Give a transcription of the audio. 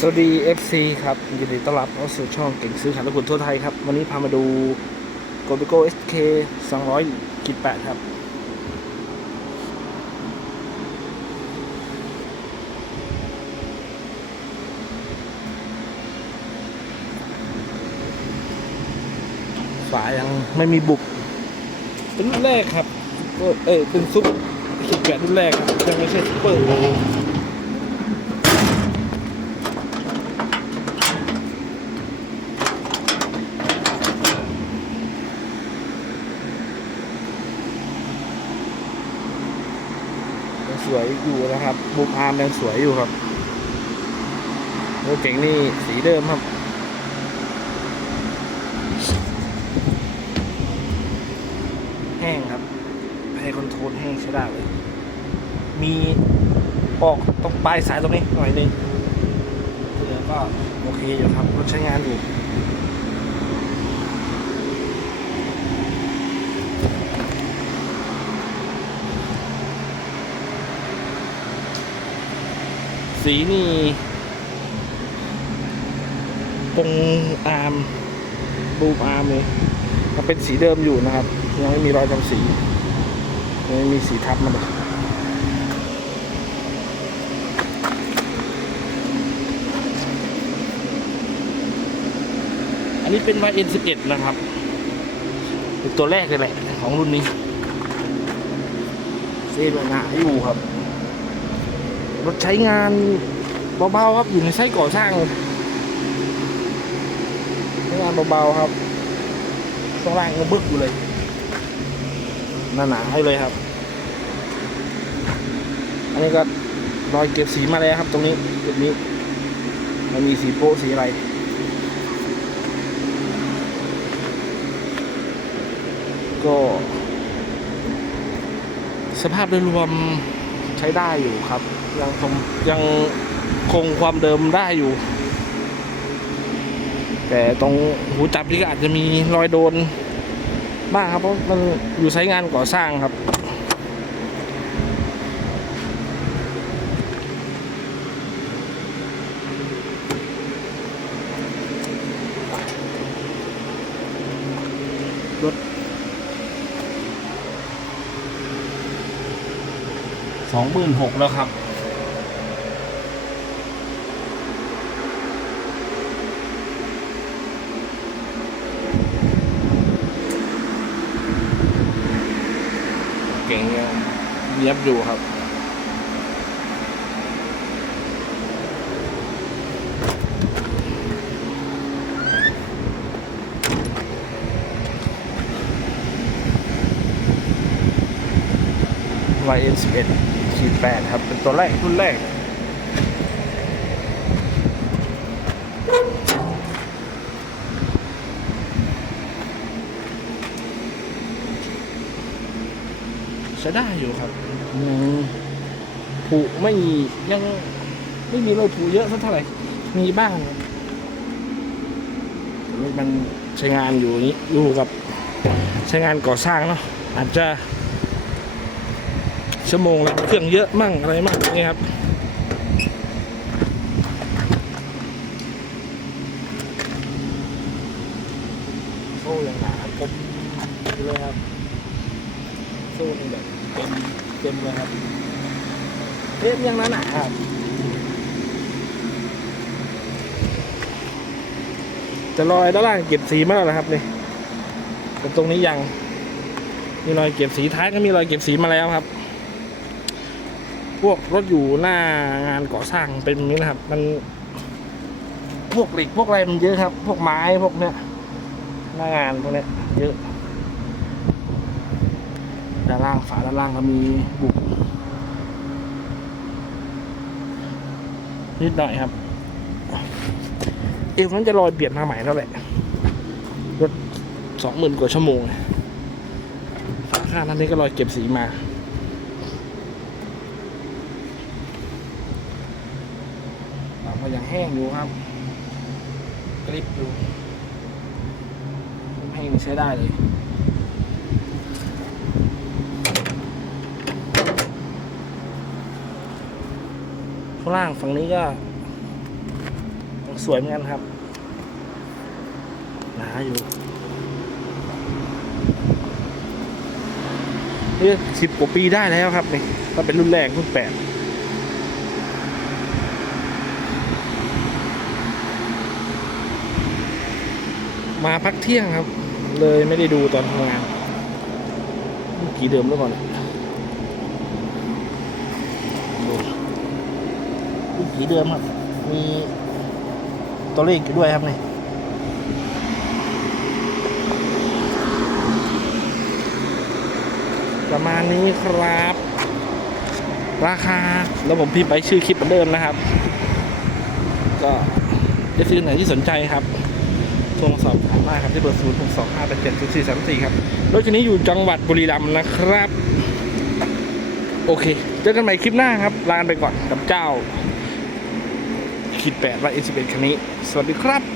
สวัสดี FC ครับยินดีต้อนรับเข้าสู่ช่องเก่งซื้อขายรถยนต์ทั่วไทยครับ วันนี้พามาดู g o b i g o SK 200กิจ8ครับ ฝายังไม่มีบุก เป็นรุ่นแรกครับ เอ้ยเป็นซุปขีดแปดรุ่นแรกครับ ยังไม่ใช่ซุปเปอร์ สวยอยู่นะครับบุกอาร์มยังสวยอยู่ครับโอ้เก่งนี่สีเดิมครับ แห้งครับไฮคอนโทรลแห้งใช้ได้เลย มีออกตรงปลายสายตรงนี้หน่อยหนึงเหลือก็โอเคอยู่ครับรถใช้งานอยู่ สีนี่ตรงอาร์มบูมอาร์มเลยมันเป็นสีเดิมอยู่นะครับ ยังไม่มีรอยทำสียังไม่มีสีทับมันเลยอันนี้เป็น YN11 นะครับ เป็นตัวแรกเลยแหละ ของรุ่นนี้เซนหนาอยู่ครับ รถใช้งานเบาๆครับอยู่ในไส้ก่อสร้างใช้งานเบาๆครับข้างล่างก็บึกอยู่เลยหนาหนาๆให้เลยครับ อันนี้ก็รอยเก็บสีมาแล้วครับ ตรงนี้จุดนี้ มันมีสีโป๊สีอะไรก็ สภาพโดยรวม ใช้ได้อยู่ครับ ยังคงยังคงความเดิมได้อยู่ แต่ตรงหูจับนี่ก็อาจจะมีรอยโดนบ้างครับเพราะมันอยู่ใช้งานก่อสร้างครับ สองหมื่นหกแล้วครับ เก่งเย็บอยู่ครับ YN11 ขีด 8 ครับ เป็นตัวแรกรุ่นแรก ใช้ได้อยู่ครับยังผุไม่ยังไม่มีรอยผุเยอะสักเท่าไหร่ มีบ้างรถมันใช้งานอยู่นี้อยู่กับใช้งานก่อสร้างเนาะอาจจะ ชั่วโมงละเครื่องเยอะมั่งอะไรมั่งนี่ครับโซ่อย่างหนาคมเลยครับโซ่นี่แบบเต็มเต็มเลยครับเทปยังหนาหนาๆครับจะรอยด้านล่างเก็บสีมาแล้วนะครับนี่แต่ตรงนี้ยังมีรอยเก็บสีท้ายก็มีรอยเก็บสีมาแล้วครับ พวกรถอยู่หน้างานก่อสร้างเป็นแบบนี้นะครับ มัน พวกเหล็กพวกอะไรมันเยอะครับ พวกไม้พวกเนี้ยหน้างานพวกเนี้ยเยอะด้านล่างฝาด้านล่างก็มีบุกนิดหน่อยครับ เอวนั้นจะลอยเปลี่ยนมาใหม่แล้วแหละรถสองหมื่นกว่าชั่วโมงฝาข้างนั้นนี่ก็ลอยเก็บสีมา ปา กก็ยังแห้งอยู่ครับ กริบอยู่แห้งใช้ได้เลยข้างล่างฝั่งนี้ก็ สวยเหมือนกันครับหนาอยู่นี่สิบกว่าปีได้แล้วครับนี่ก็เป็นรุ่นแรกรุ่นแปด มาพักเที่ยงครับ เลยไม่ได้ดูตอนทำงานกี่เดิมแล้วก่อนยดูกี่เดิมครับ มีตัวเลขอยู่ด้วยครับนี่ประมาณนี้ครับ ราคา แล้วผมพิมพ์ไปชื่อคลิปเหมือนเดิมนะครับ ก็จะซื้อไหนที่สนใจครับ โทรมาสอบถามได้ครับที่เบอร์ศูนย์หกสองห้าแปดเจ็ดศูนย์สี่สามสี่ครับรถคันนี้อยู่จังหวัดบุรีรัมย์นะครับ โอเค เจอกันใหม่คลิปหน้าครับ ลาไปก่อนกับเจ้าขีดแปดและเอสิบเอ็ดคันนี้ สวัสดีครับ